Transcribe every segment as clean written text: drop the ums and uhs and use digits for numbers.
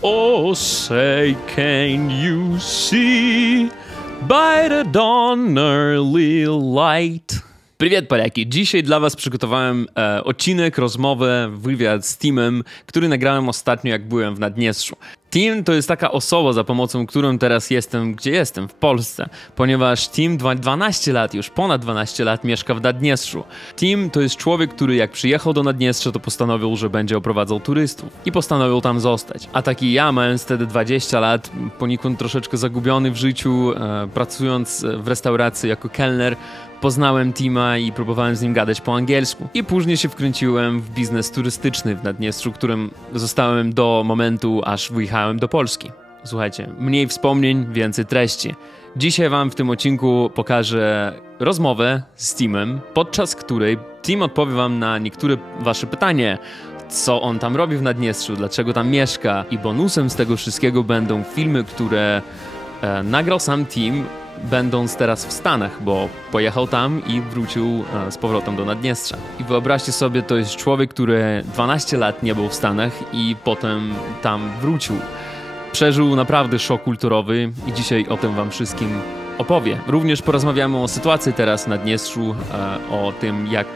Oh, say can you see by the dawn early light. Привет, Poляki! Dzisiaj dla was przygotowałem odcinek, rozmowę, wywiad z Timem, który nagrałem ostatnio, jak byłem w Naddniestrzu. Tim to jest taka osoba, za pomocą którą teraz jestem, gdzie jestem, w Polsce, ponieważ Tim 12 lat, już ponad 12 lat mieszka w Naddniestrzu. Tim to jest człowiek, który jak przyjechał do Naddniestrza, to postanowił, że będzie oprowadzał turystów i postanowił tam zostać. A taki ja, mając wtedy 20 lat, poniekąd troszeczkę zagubiony w życiu, pracując w restauracji jako kelner, poznałem Tima i próbowałem z nim gadać po angielsku. I później się wkręciłem w biznes turystyczny w Naddniestrzu, którym zostałem do momentu, aż wyjechałem do Polski. Słuchajcie, mniej wspomnień, więcej treści. Dzisiaj wam w tym odcinku pokażę rozmowę z Timem, podczas której Tim odpowie wam na niektóre wasze pytania. Co on tam robi w Naddniestrzu, dlaczego tam mieszka. I bonusem z tego wszystkiego będą filmy, które nagrał sam Tim, będąc teraz w Stanach, bo pojechał tam i wrócił z powrotem do Naddniestrza. I wyobraźcie sobie, to jest człowiek, który 12 lat nie był w Stanach i potem tam wrócił. Przeżył naprawdę szok kulturowy i dzisiaj o tym wam wszystkim opowie. Również porozmawiamy o sytuacji teraz w Naddniestrzu, o tym, jak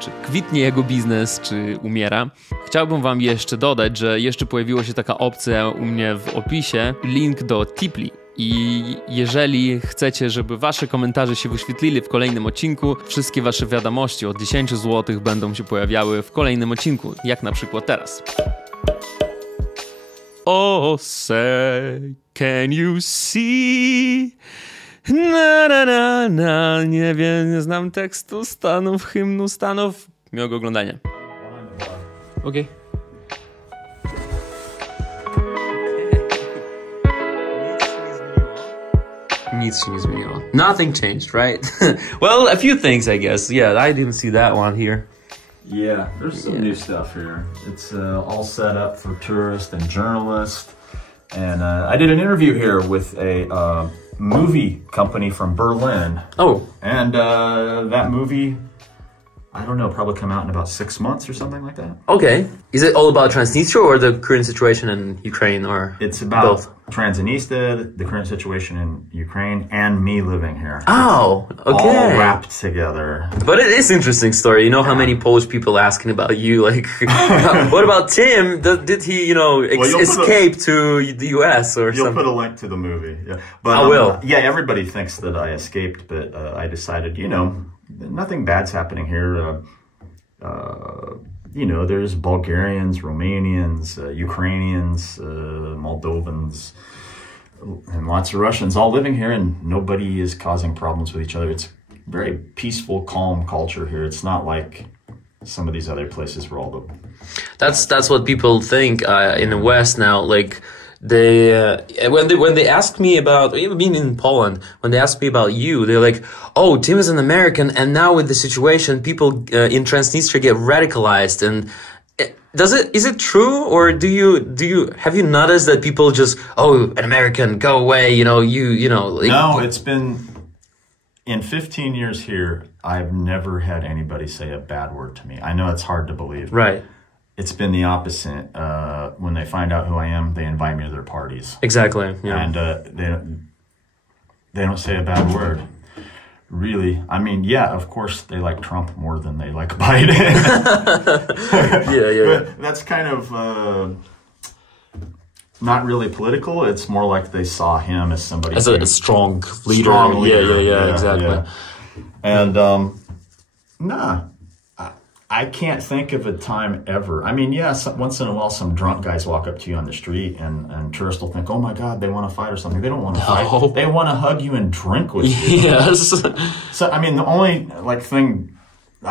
czy kwitnie jego biznes, czy umiera. Chciałbym wam jeszcze dodać, że jeszcze pojawiła się taka opcja u mnie w opisie, link do Tipli. I jeżeli chcecie, żeby wasze komentarze się wyświetlili w kolejnym odcinku, wszystkie wasze wiadomości od 10 zł będą się pojawiały w kolejnym odcinku, jak na przykład teraz. Oh, say, can you see? Na, na, na, na. Nie wiem, nie znam tekstu Stanów, hymnu Stanów. Miłego oglądania. Okej. Nic się nie zmieniło. Nothing changed, right? Well, a few things, I guess. Yeah, I didn't see that one here. Yeah, there's some new stuff here. It's all set up for tourists and journalists. And I did an interview here with a movie company from Berlin. Oh. And that movie, I don't know, probably come out in about 6 months or something like that. Okay. Is it all about Naddniestrza or the current situation in Ukraine, or it's about both? Naddniestrza, the current situation in Ukraine, and me living here. Oh, okay. All wrapped together. But it is an interesting story. You know how many Polish people asking about you, like, what about Tim? Did he, you know, escape to the US or something? You'll put a link to the movie. Yeah. But, I will. Yeah, everybody thinks that I escaped, but I decided, you know, nothing bad's happening here. You know, there's Bulgarians, Romanians, Ukrainians, Moldovans, and lots of Russians all living here, and nobody is causing problems with each other. It's very peaceful, calm culture here. It's not like some of these other places where all the... That's what people think in the West now, like... when they ask me about, even being in Poland, when they ask me about you, they're like, oh, Tim is an American, and now with the situation, people in Transnistria get radicalized. And is it true, or have you noticed that people just, oh, an American, go away, you know, like, no, it's been, in 15 years here, I've never had anybody say a bad word to me. I know it's hard to believe. Right. It's been the opposite. When they find out who I am, they invite me to their parties. Exactly. Yeah. And they don't say a bad word. Really. I mean, yeah, of course they like Trump more than they like Biden. Yeah. But that's kind of not really political. It's more like they saw him as somebody as a strong leader. Yeah, exactly. Yeah. And nah. I can't think of a time ever. I mean, yeah, once in a while, some drunk guys walk up to you on the street, and tourists will think, "Oh my God, they want to fight or something." They don't want to fight. They want to hug you and drink with you. Yes. So, I mean, the only thing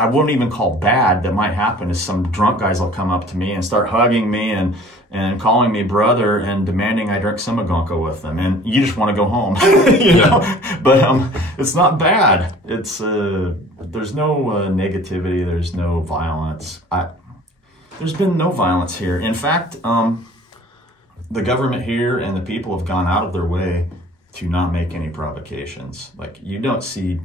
I wouldn't even call bad that might happen is some drunk guys will come up to me and start hugging me and calling me brother and demanding I drink Samagonka with them, and you just want to go home, you know. But it's not bad. It's there's no negativity. There's no violence. There's been no violence here. In fact, the government here and the people have gone out of their way to not make any provocations. Like, you don't see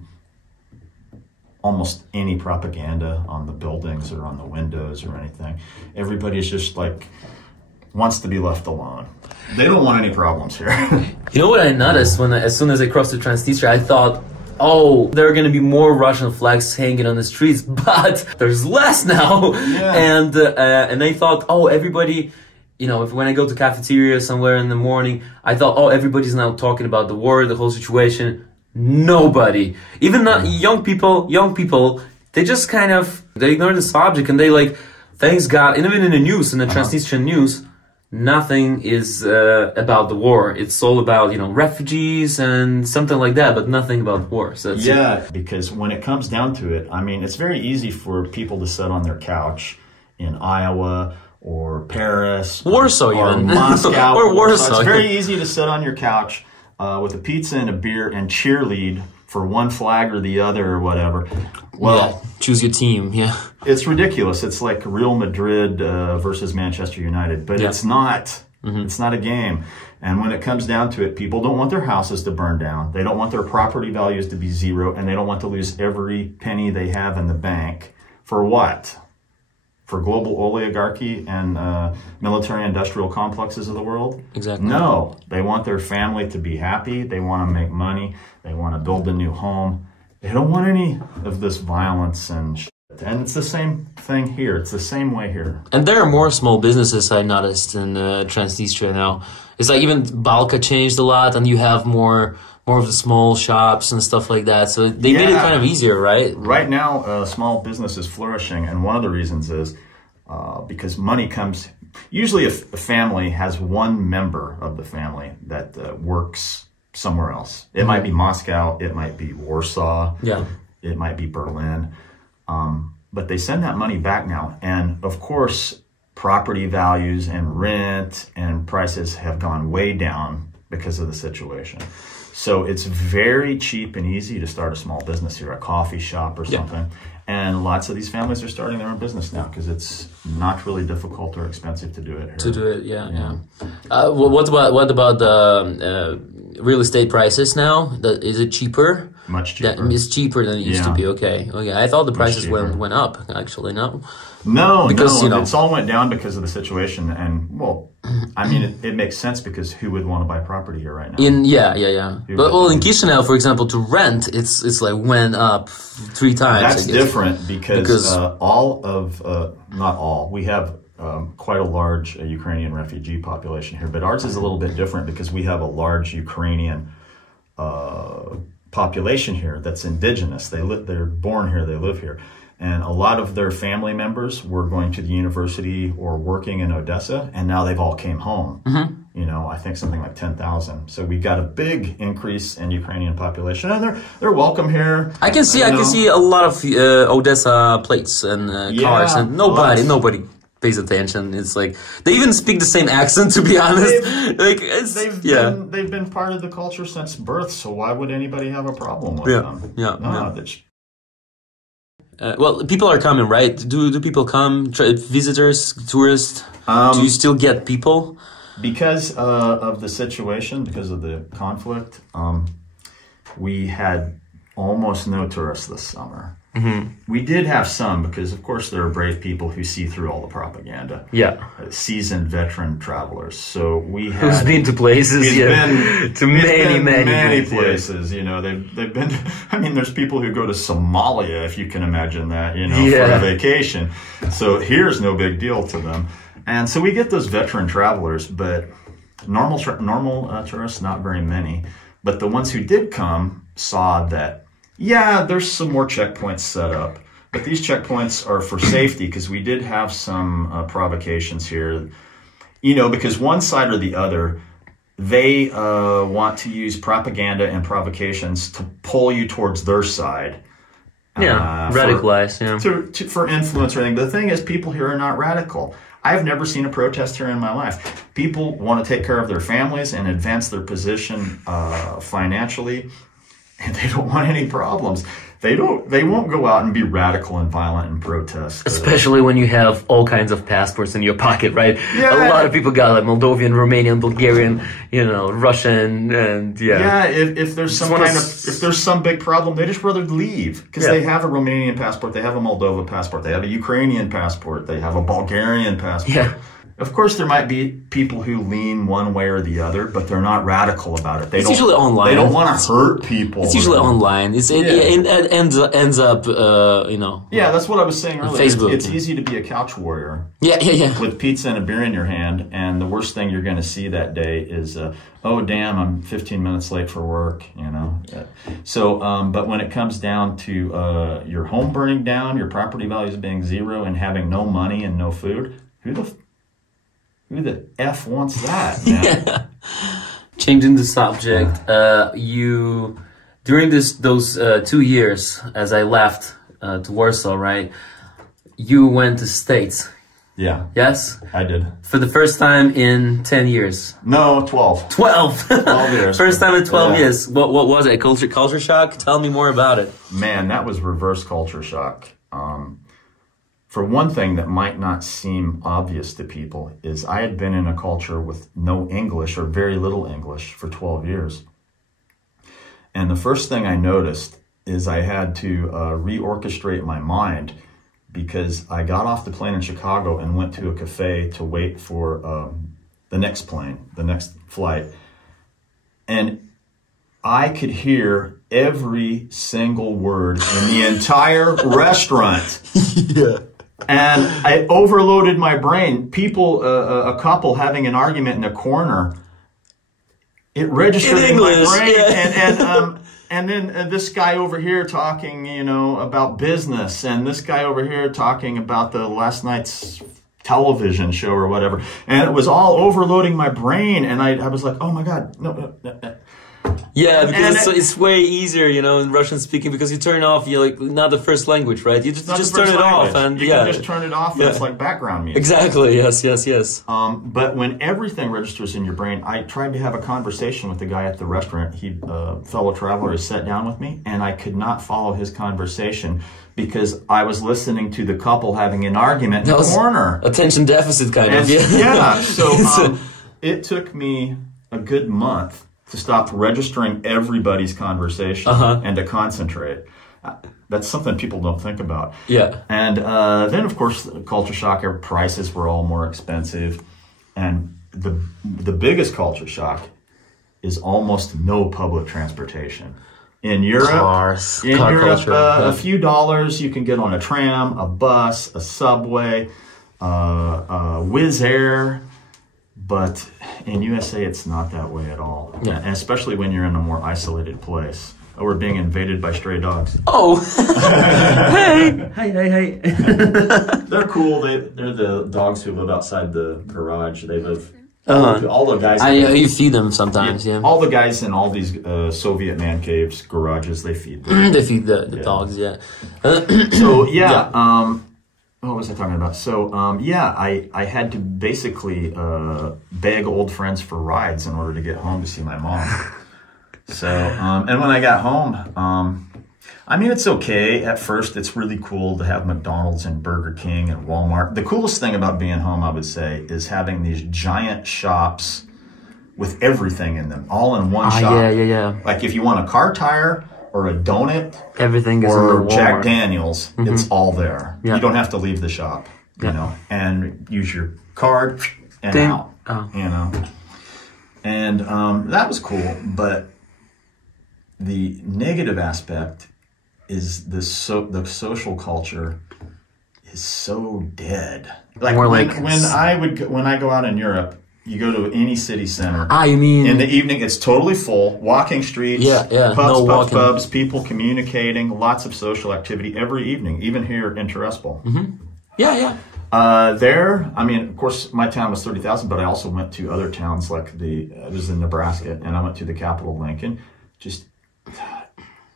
almost any propaganda on the buildings or on the windows or anything. Everybody's just like wants to be left alone. They don't want any problems here. You know what I noticed as soon as I crossed the Naddniestrza, I thought, oh, there are going to be more Russian flags hanging on the streets, but there's less now. Yeah. And I thought, oh, everybody, you know, when I go to cafeteria somewhere in the morning, I thought, oh, everybody's now talking about the war, the whole situation. Nobody, even not young people, they just kind of, they ignore the subject and they like, thanks God, and even in the news, in the Transnistrian news, nothing is about the war. It's all about, you know, refugees and something like that, but nothing about war. So that's because when it comes down to it, I mean, it's very easy for people to sit on their couch in Iowa or Paris, Warsaw, or even Moscow, or Warsaw. It's very easy to sit on your couch with a pizza and a beer and cheerlead for one flag or the other or whatever. Well, choose your team. Yeah, it's ridiculous. It's like Real Madrid versus Manchester United, but it's not. It's not a game. And when it comes down to it, people don't want their houses to burn down. They don't want their property values to be zero, and they don't want to lose every penny they have in the bank. For what? For global oligarchy and military-industrial complexes of the world? Exactly. No. They want their family to be happy. They want to make money. They want to build a new home. They don't want any of this violence and shit. And it's the same thing here. It's the same way here. And there are more small businesses I noticed in Transnistria now. It's like even Balka changed a lot, and you have more of the small shops and stuff like that. So they made it kind of easier, right? Right now, small business is flourishing, and one of the reasons is because money comes. Usually, a family has one member of the family that works somewhere else. It might be Moscow, it might be Warsaw, it might be Berlin, but they send that money back now. And of course, property values and rent and prices have gone way down because of the situation. So it's very cheap and easy to start a small business here, a coffee shop or something. And lots of these families are starting their own business now because it's not really difficult or expensive to do it here. To do it, what about the real estate prices now? Is it cheaper? Much cheaper. It's cheaper than it used to be. Okay. I thought the prices went up. Actually, no. No, because you know, it's all went down because of the situation, and well, I mean, it makes sense because who would want to buy property here right now? But in Chisinau, for example, to rent, it's like went up 3 times. That's different because all of not all, we have quite a large Ukrainian refugee population here, but ours is a little bit different because we have a large Ukrainian population here that's indigenous. They're born here, they live here. And a lot of their family members were going to the university or working in Odessa, and now they've all came home. You know, I think something like 10,000. So we got a big increase in Ukrainian population, and they're welcome here. I can see a lot of Odessa plates and cars, and nobody pays attention. It's like they even speak the same accent, to be honest. They've been part of the culture since birth, so why would anybody have a problem with them? Well, people are coming, right? Do people come? Visitors, tourists? Do you still get people? Because of the situation, because of the conflict, we had almost no tourists this summer. We did have some because, of course, there are brave people who see through all the propaganda. Seasoned veteran travelers. So we had... Who's been to places? Many places. You know, they've been... I mean, there's people who go to Somalia, if you can imagine that, you know, for a vacation. So here's no big deal to them. And so we get those veteran travelers, but normal tourists, not very many. But the ones who did come saw that, there's some more checkpoints set up, but these checkpoints are for safety because we did have some provocations here, you know, because one side or the other, they want to use propaganda and provocations to pull you towards their side. Radicalize, for influence or anything. But the thing is, people here are not radical. I've never seen a protest here in my life. People want to take care of their families and advance their position financially. And they don't want any problems. They won't go out and be radical and violent and protest. Especially when you have all kinds of passports in your pocket, right? A lot of people got like Moldovan, Romanian, Bulgarian, you know, Russian, and if there's some big problem, they just rather leave because they have a Romanian passport, they have a Moldova passport, they have a Ukrainian passport, they have a Bulgarian passport. Of course, there might be people who lean one way or the other, but they're not radical about it. It's usually online. They don't want to hurt people. It's usually online. It ends up, you know. Yeah, that's what I was saying earlier. Facebook. It's easy to be a couch warrior. Yeah. With pizza and a beer in your hand, and the worst thing you're going to see that day is, oh damn, I'm 15 minutes late for work. You know. So, but when it comes down to your home burning down, your property values being zero, and having no money and no food, who the F wants that, man? Yeah. Changing the subject, you, during those 2 years, as I left to Warsaw, right, you went to States. Yeah. Yes? I did. For the first time in 10 years. No, 12. 12! 12 years. First time in 12 years. What was it? Culture shock? Tell me more about it. Man, that was reverse culture shock. For one thing that might not seem obvious to people is I had been in a culture with no English or very little English for 12 years. And the first thing I noticed is I had to reorchestrate my mind, because I got off the plane in Chicago and went to a cafe to wait for the next plane, the next flight. And I could hear every single word in the entire restaurant. Yeah. And I overloaded my brain. People, a couple having an argument in a corner, it registered in my brain. Yeah. And then this guy over here talking, you know, about business, and this guy over here talking about the last night's television show or whatever. And it was all overloading my brain, and I was like, oh my God, no. Yeah, because it's way easier, you know, in Russian speaking, because you turn off, you're like, not the first language, right? You just turn it off, and you can just turn it off, and it's like background music. Exactly, yes. But when everything registers in your brain, I tried to have a conversation with the guy at the restaurant. He, fellow traveler, he sat down with me, and I could not follow his conversation because I was listening to the couple having an argument in the corner. Attention deficit kind of, yeah. Yeah, so it took me a good month to stop registering everybody's conversation and to concentrate. That's something people don't think about. Yeah. And then, of course, culture shock, prices were all more expensive. And the biggest culture shock is almost no public transportation. In Europe, a few dollars you can get on a tram, a bus, a subway, Wizz Air. But in USA, it's not that way at all. Yeah. And especially when you're in a more isolated place. Oh, we're being invaded by stray dogs. Oh! Hey! They're cool. They're the dogs who live outside the garage. They live... All the guys... you feed them sometimes, yeah. All the guys in all these Soviet man caves, garages, they feed them. They feed the dogs, yeah. So, what was I talking about? So, I had to basically beg old friends for rides in order to get home to see my mom. So, and when I got home, I mean, it's okay. At first, it's really cool to have McDonald's and Burger King and Walmart. The coolest thing about being home, I would say, is having these giant shops with everything in them, all in one shop. Yeah. Like if you want a car tire or a donut, everything is or in Jack Daniels, it's all there. Yeah. You don't have to leave the shop, you know, and use your card and out, you know. And that was cool, but the negative aspect is the social culture is so dead. Like when I go out in Europe, you go to any city center. You mean in the evening? It's totally full. Walking streets, pubs, people communicating, lots of social activity every evening. Even here in Tiraspol. Yeah. There, I mean, of course, my town was 30,000, but I also went to other towns like it was in Nebraska, and I went to the capital, Lincoln. Just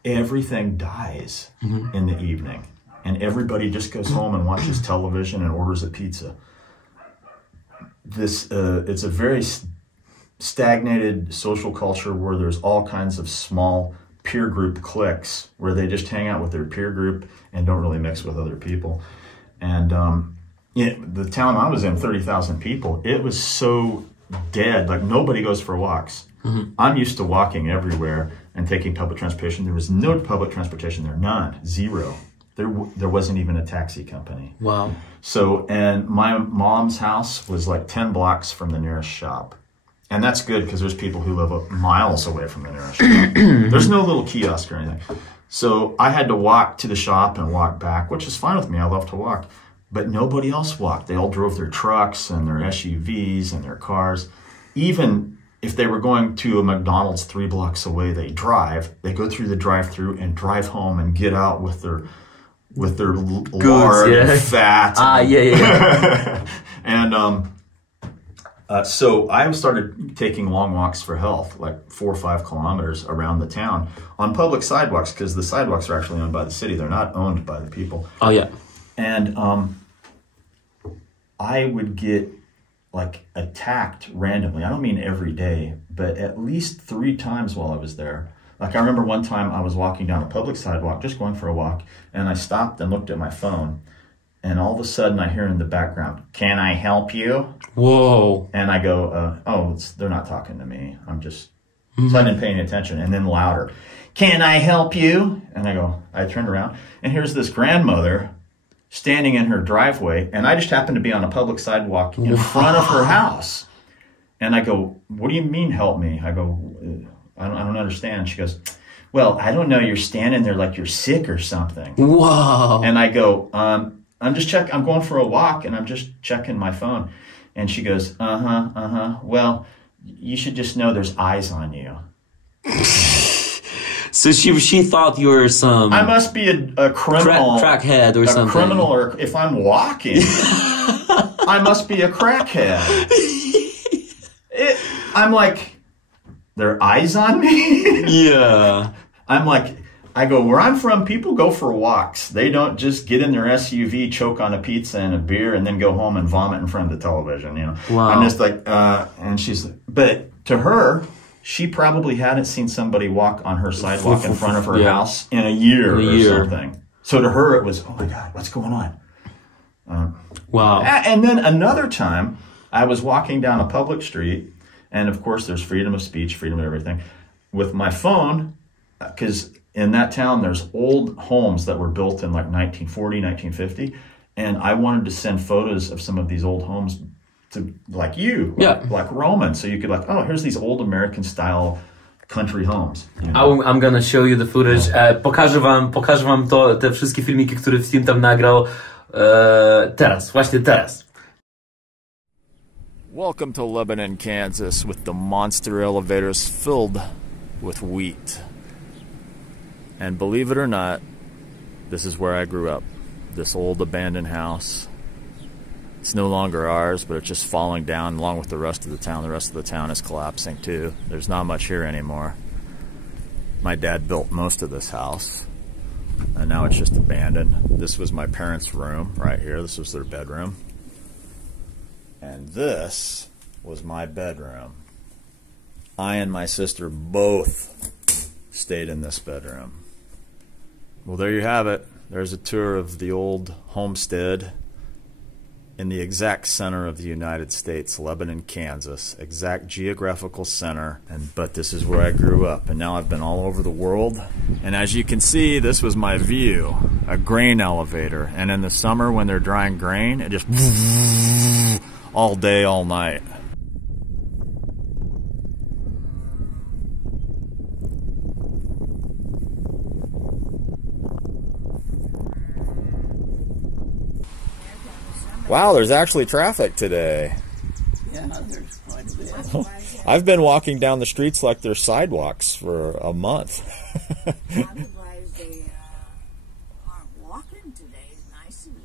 everything dies in the evening, and everybody just goes home and watches television and orders a pizza. It's a very stagnated social culture where there's all kinds of small peer group cliques where they just hang out with their peer group and don't really mix with other people. And the town I was in, 30,000 people, it was so dead. Like nobody goes for walks. I'm used to walking everywhere and taking public transportation. There was no public transportation there, none, zero. there wasn't even a taxi company. Wow. So, and my mom's house was like 10 blocks from the nearest shop. And that's good because there's people who live miles away from the nearest shop. There's no little kiosk or anything. So I had to walk to the shop and walk back, which is fine with me. I love to walk. But nobody else walked. They all drove their trucks and their SUVs and their cars. Even if they were going to a McDonald's 3 blocks away, they go through the drive-through and drive home and get out with their lard and fat. Yeah. And so I started taking long walks for health, like 4 or 5 kilometers around the town on public sidewalks, because the sidewalks are actually owned by the city. They're not owned by the people. Oh, yeah. And I would get like attacked randomly. I don't mean every day, but at least 3 times while I was there. Like I remember one time I was walking down a public sidewalk, just going for a walk, and I stopped and looked at my phone. And all of a sudden I hear in the background, "Can I help you?" Whoa. And I go, oh, they're not talking to me. I'm just, so I didn't pay any attention. And then louder, "Can I help you?" And I turned around, and here's this grandmother standing in her driveway, and I just happened to be on a public sidewalk in front of her house. And I go, "What do you mean help me?" I go, I don't understand. She goes, "Well, I don't know. You're standing there like you're sick or something." Whoa. And I go, I'm going for a walk and I'm just checking my phone. And she goes, "Well, you should just know there's eyes on you." So she thought you were some... I must be a criminal. Crackhead or something. A criminal, or if I'm walking, I must be a crackhead. I'm like, there are eyes on me? Yeah. I'm like, I go, where I'm from, people go for walks. They don't just get in their SUV, choke on a pizza and a beer, and then go home and vomit in front of the television, you know. Wow. I'm just like, and she's, but to her, she probably hadn't seen somebody walk on her sidewalk in front of her house in a year or something. So to her, it was, oh my God, what's going on? Wow. And then another time, I was walking down a public street, and of course there's freedom of speech, freedom of everything, with my phone, because in that town there's old homes that were built in like 1940, 1950, and I wanted to send photos of some of these old homes to like you, like Roman, so you could like, oh, here's these old American style country homes. You know? I'm gonna show you the footage. Pokażę wam te wszystkie filmiki, które Tim tam nagrał właśnie teraz. Welcome to Lebanon, Kansas, with the monster elevators filled with wheat. And believe it or not, this is where I grew up. This old abandoned house. It's no longer ours, but it's just falling down along with the rest of the town. The rest of the town is collapsing too. There's not much here anymore. My dad built most of this house, and now it's just abandoned. This was my parents' room right here. This was their bedroom. And this was my bedroom. I and my sister both stayed in this bedroom. Well, there you have it. There's a tour of the old homestead in the exact center of the United States, Lebanon, Kansas. Exact geographical center. But this is where I grew up, and now I've been all over the world. And as you can see, this was my view, a grain elevator. And in the summer when they're drying grain, it just all day, all night. Wow, there's actually traffic today. Yeah, there's quite a bit. I've been walking down the streets like they're sidewalks for a month. Otherwise, they aren't walking today. It's nice and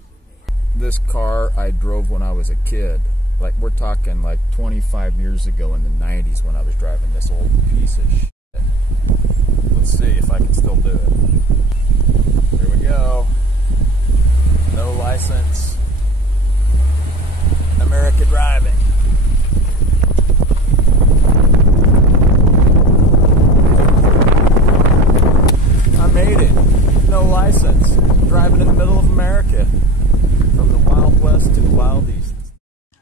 This car I drove when I was a kid. Like, we're talking like 25 years ago in the 90s when I was driving this old piece of shit. Let's see if I can still do it. Here we go. No license. America driving. I made it. No license. Driving in the middle of America. From the Wild West to the Wild East.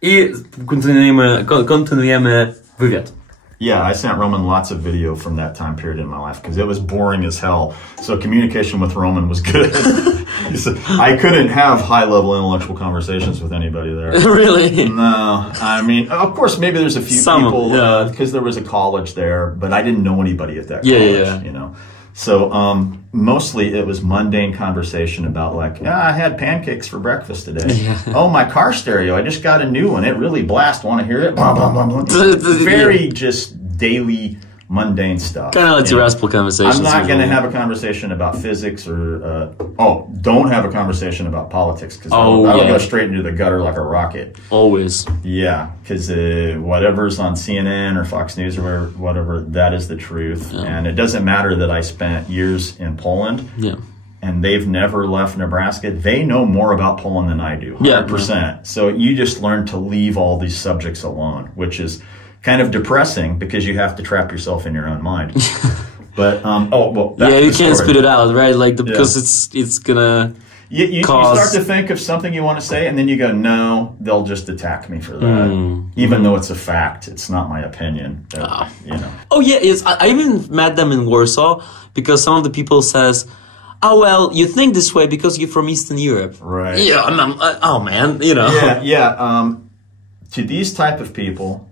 I kontynuujemy wywiad. Yeah, I sent Roman lots of video from that time period in my life because it was boring as hell. So communication with Roman was good. I couldn't have high-level intellectual conversations with anybody there. Really? No. I mean, of course, maybe there's a few people because there was a college there, but I didn't know anybody at that college, you know. So mostly it was mundane conversation about like, I had pancakes for breakfast today. Yeah. Oh, my car stereo, I just got a new one. It really blasts. Want to hear it? Blah, blah, blah, blah. Very just daily mundane stuff. Kind of like restful conversations. I'm not going to have a conversation about physics or, don't have a conversation about politics because I would go straight into the gutter like a rocket. Always. Yeah, because whatever's on CNN or Fox News or whatever, that is the truth. Yeah. And it doesn't matter that I spent years in Poland. Yeah. And they've never left Nebraska. They know more about Poland than I do, 100%. Yeah. So you just learn to leave all these subjects alone, which is kind of depressing because you have to trap yourself in your own mind. But you can't spit it out, right? Like because it's gonna you start to think of something you want to say, and then you go, no, they'll just attack me for that, even though it's a fact. It's not my opinion. You know. Oh yeah, I even met them in Warsaw because some of the people says, oh well, you think this way because you're from Eastern Europe, right? Yeah, oh man, you know. Yeah. To these type of people,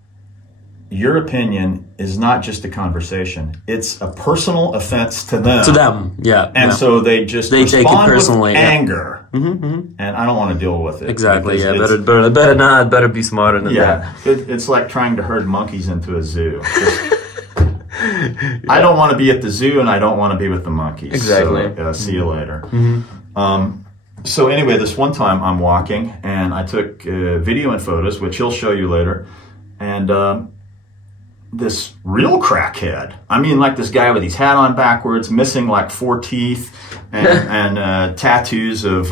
your opinion is not just a conversation. It's a personal offense to them. To them, yeah. And so they take it personally, with anger. And I don't want to deal with it. Exactly, yeah. Better not. Better be smarter than that. It's like trying to herd monkeys into a zoo. I don't want to be at the zoo, and I don't want to be with the monkeys. Exactly. So, see you later. So anyway, this one time I'm walking, and I took video and photos, which he'll show you later. And this real crackhead. I mean, like this guy with his hat on backwards, missing like 4 teeth, and tattoos of,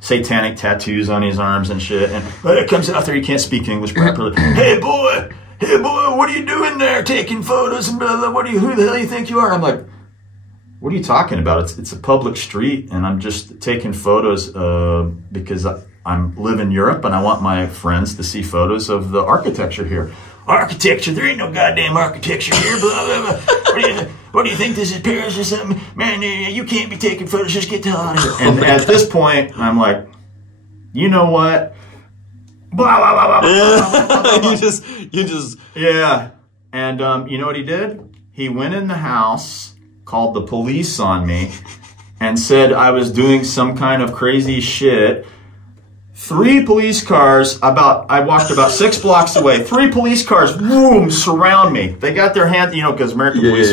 satanic tattoos on his arms and shit. And it comes out there, he can't speak English properly. Hey boy, what are you doing there? Taking photos and blah, blah, who the hell do you think you are? I'm like, what are you talking about? It's a public street, and I'm just taking photos because I live in Europe, and I want my friends to see photos of the architecture here. Architecture? There ain't no goddamn architecture here. Blah, blah, blah. What do you think this is, Paris or something? Man, you can't be taking photos. Just get the hell out of here. And at this point, I'm like, you know what? Blah, blah, blah, blah, blah, blah, blah, blah. You just. Yeah. And you know what he did? He went in the house, called the police on me, and said I was doing some kind of crazy shit. 3 police cars, I walked about 6 blocks away. 3 police cars, boom, surround me. They got their hands, because American police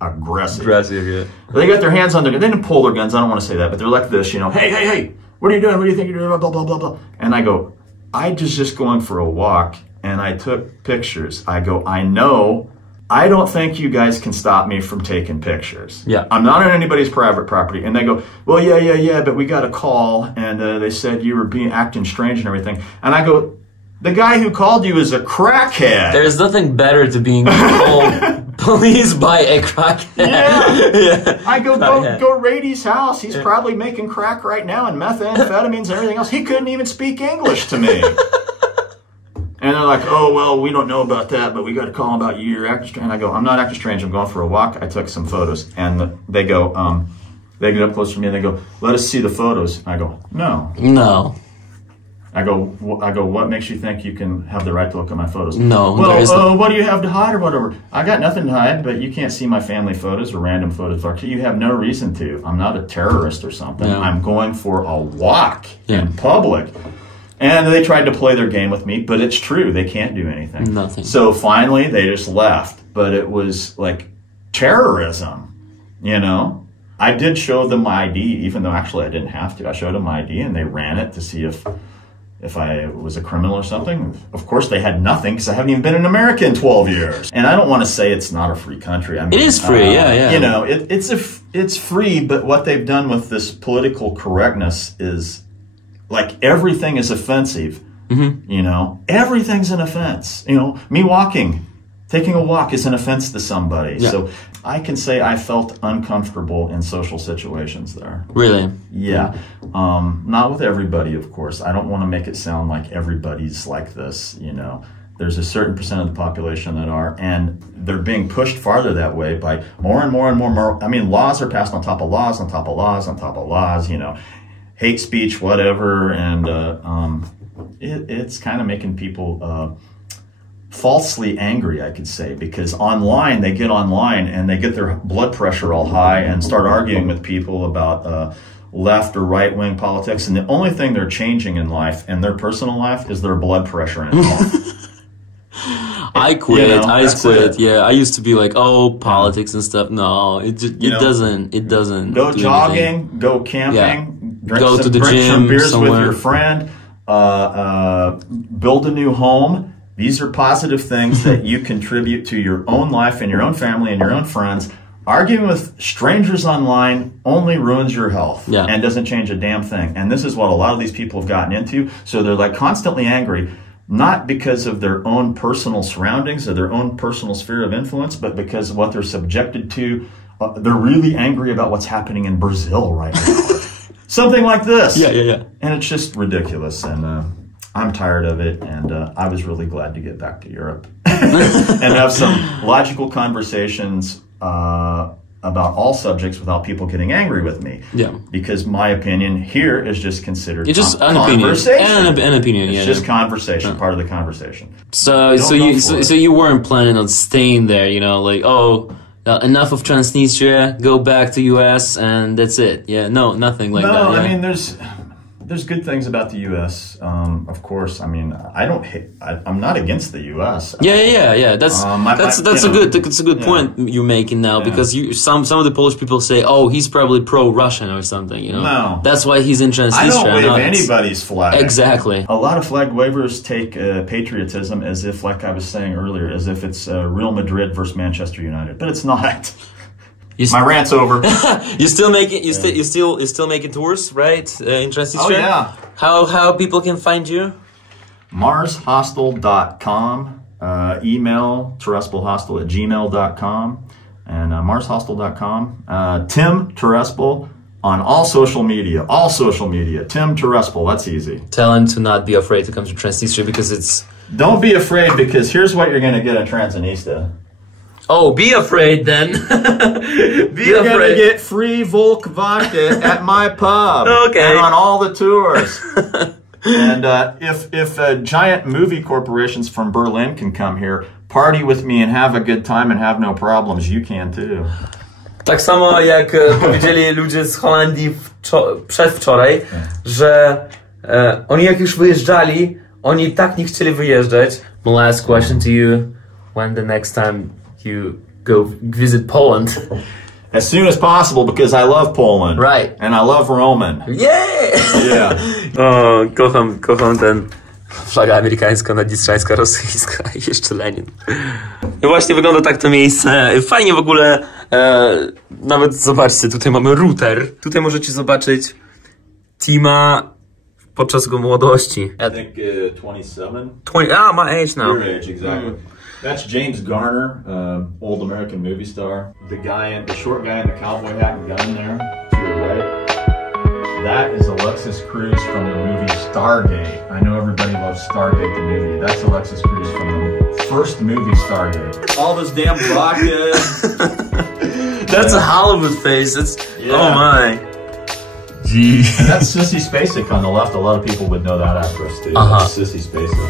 are aggressive. Yeah. They got their hands on their, they didn't pull their guns, I don't want to say that, but they're like this, hey, what are you doing? What do you think you're doing? Blah, blah, blah, blah. And I go, I just going for a walk, and I took pictures. I go, I don't think you guys can stop me from taking pictures. Yeah. I'm not on anybody's private property. And they go, well, yeah, but we got a call, and they said you were acting strange and everything. And I go, the guy who called you is a crackhead. There's nothing better to being called police by a crackhead. Yeah. I go raid his house. He's probably making crack right now and methamphetamines and everything else. He couldn't even speak English to me. And they're like, oh, well, we don't know about that, but we got to call about you. You're acting strange. And I go, I'm not acting strange. I'm going for a walk. I took some photos. And they go, they get up close to me and they go, let us see the photos. I go, no. I go, what makes you think you can have the right to look at my photos? No. Well, what do you have to hide or whatever? I got nothing to hide, but you can't see my family photos or random photos. You have no reason to. I'm not a terrorist or something. Yeah. I'm going for a walk in public. And they tried to play their game with me, but it's true. They can't do anything. Nothing. So finally, they just left. But it was like terrorism, I did show them my ID, even though actually I didn't have to. I showed them my ID, and they ran it to see if I was a criminal or something. Of course, they had nothing because I haven't even been in America in 12 years. And I don't want to say it's not a free country. I mean, it is free, yeah. It's free, but what they've done with this political correctness is... like everything is offensive, everything's an offense. Me taking a walk is an offense to somebody. Yeah. So I can say I felt uncomfortable in social situations there. Really? Yeah. Not with everybody, of course. I don't want to make it sound like everybody's like this, There's a certain percent of the population that are, and they're being pushed farther that way by more and more and more. I mean, laws are passed on top of laws, on top of laws, on top of laws, you know, hate speech, whatever. And it's kind of making people falsely angry, I could say, because online, they get online and they get their blood pressure all high and start arguing with people about left or right-wing politics. And the only thing they're changing in life, in their personal life, is their blood pressure and health. I quit. You know, I quit. it. Yeah, I used to be like, oh, politics and stuff. No, it doesn't. It doesn't. Go jogging. Anything. Go camping. Yeah. Go to the drink gym some beers somewhere. with your friend. Build a new home. These are positive things that you contribute to your own life and your own family and your own friends. Arguing with strangers online only ruins your health and doesn't change a damn thing. And this is what a lot of these people have gotten into. So they're like constantly angry. Not because of their own personal surroundings or their own personal sphere of influence, but because of what they're subjected to. They're really angry about what's happening in Brazil right now. Something like this. Yeah. And it's just ridiculous. And I'm tired of it. And I was really glad to get back to Europe and have some logical conversations about all subjects without people getting angry with me. Yeah. Because my opinion here is just considered just an conversation. An opinion. It's just conversation, part of the conversation. So you weren't planning on staying there, you know, like, enough of Transnistria, go back to US and that's it. Yeah, no, nothing like that. No, Yeah. I mean, there's good things about the U.S. Of course. I mean, I'm not against the U.S. Yeah. That's a good point you're making now because some of the Polish people say, oh, he's probably pro-Russian or something. You know, no, that's why he's in Transnistria. I don't wave anybody's flag. Exactly. A lot of flag wavers take patriotism as if, like I was saying earlier, as if it's Real Madrid versus Manchester United, but it's not. My rant's over. You still making tours, right? In Transnistria? Oh yeah. How people can find you? MarsHostel.com. Email terespelhostel@gmail.com and MarsHostel.com. Tim Terespel on all social media. Tim Terespel. That's easy. Tell him to not be afraid to come to Transnistria because it's. Don't be afraid because here's what you're going to get in Transnistria. Oh, be afraid then. You're going to get free Volk vodka at my pub. Okay. And on all the tours. And if giant movie corporations from Berlin can come here, party with me and have a good time and have no problems, you can too. Tak samo jak powiedzieli ludzie z Holandii przedwczoraj, że oni jak już wyjeżdżali, oni tak nie chcieli wyjeżdżać. My last question to you, when the next time you go visit Poland? As soon as possible, because I love Poland. Right. And I love Roman. Yeah! O, kocham ten flaga amerykańska, naddniestrzańska, rosyjska i jeszcze Lenin. No właśnie wygląda tak to miejsce. Fajnie w ogóle. Nawet zobaczcie, tutaj mamy router. Tutaj możecie zobaczyć Tima podczas jego młodości. I think 27. My age now. Your age, exactly. That's James Garner, old American movie star. The short guy in the cowboy hat and gun there, to your right. That is Alexis Cruz from the movie Stargate. I know everybody loves Stargate, the movie. That's Alexis Cruz from the first movie Stargate. All this damn vodka. That's a Hollywood face. Oh my. Gee. And that's Sissy Spacek on the left. A lot of people would know that actress too. That's Sissy Spacek.